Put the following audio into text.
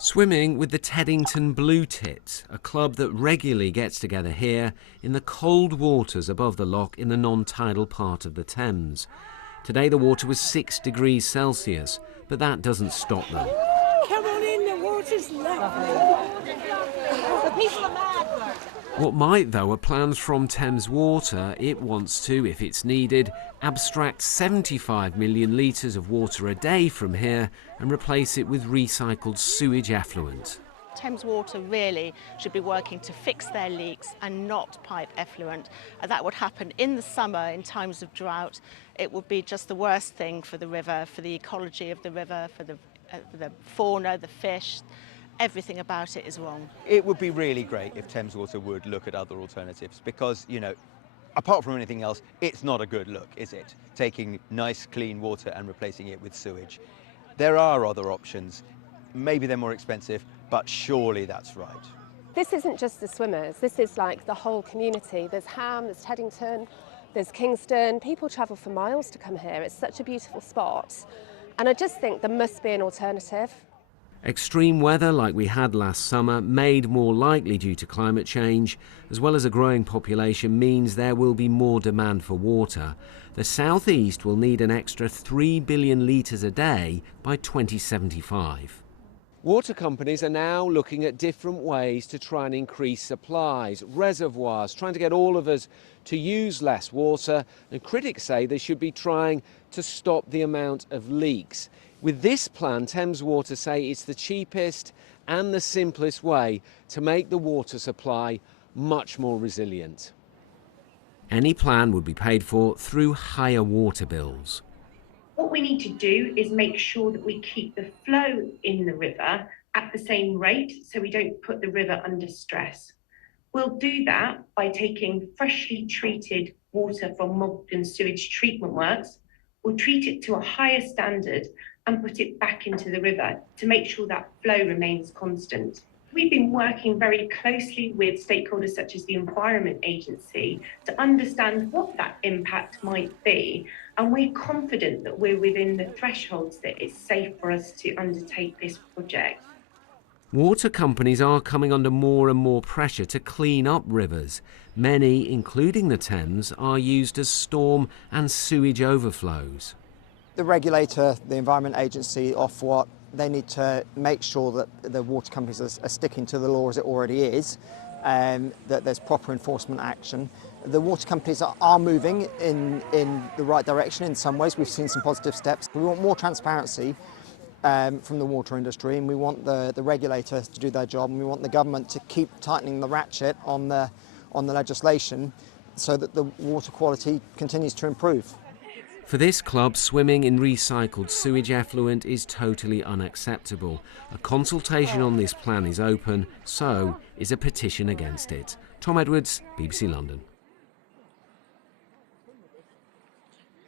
Swimming with the Teddington Blue Tits, a club that regularly gets together here in the cold waters above the loch in the non-tidal part of the Thames. Today the water was 6 degrees Celsius, but that doesn't stop them. Come on in, the water's lovely. The people are mad. What might, though, are plans from Thames Water. It wants to, if it's needed, abstract 75 million litres of water a day from here and replace it with recycled sewage effluent. Thames Water really should be working to fix their leaks and not pipe effluent. That would happen in the summer in times of drought. It would be just the worst thing for the river, for the ecology of the river, for the fauna, the fish. Everything about it is wrong. It would be really great if Thames Water would look at other alternatives because, apart from anything else, it's not a good look, is it? Taking nice, clean water and replacing it with sewage. There are other options. Maybe they're more expensive, but surely that's right. This isn't just the swimmers, this is like the whole community. There's Ham, there's Teddington, there's Kingston. People travel for miles to come here. It's such a beautiful spot. And I just think there must be an alternative. Extreme weather like we had last summer, made more likely due to climate change, as well as a growing population, means there will be more demand for water. The South East will need an extra 3 billion litres a day by 2075. Water companies are now looking at different ways to try and increase supplies, reservoirs, trying to get all of us to use less water, and critics say they should be trying to stop the amount of leaks. With this plan, Thames Water say it's the cheapest and the simplest way to make the water supply much more resilient. Any plan would be paid for through higher water bills. What we need to do is make sure that we keep the flow in the river at the same rate so we don't put the river under stress. We'll do that by taking freshly treated water from Mogden sewage treatment works. We'll treat it to a higher standard and put it back into the river to make sure that flow remains constant. We've been working very closely with stakeholders such as the Environment Agency to understand what that impact might be, and we're confident that we're within the thresholds that it's safe for us to undertake this project. Water companies are coming under more and more pressure to clean up rivers. Many, including the Thames, are used as storm and sewage overflows. The regulator, the Environment Agency, Ofwat, they need to make sure that the water companies are sticking to the law as it already is, that there's proper enforcement action. The water companies are moving in the right direction in some ways. We've seen some positive steps. We want more transparency from the water industry, and we want the regulators to do their job, and we want the government to keep tightening the ratchet on the legislation so that the water quality continues to improve. For this club, swimming in recycled sewage effluent is totally unacceptable. A consultation on this plan is open, so is a petition against it. Tom Edwards, BBC London.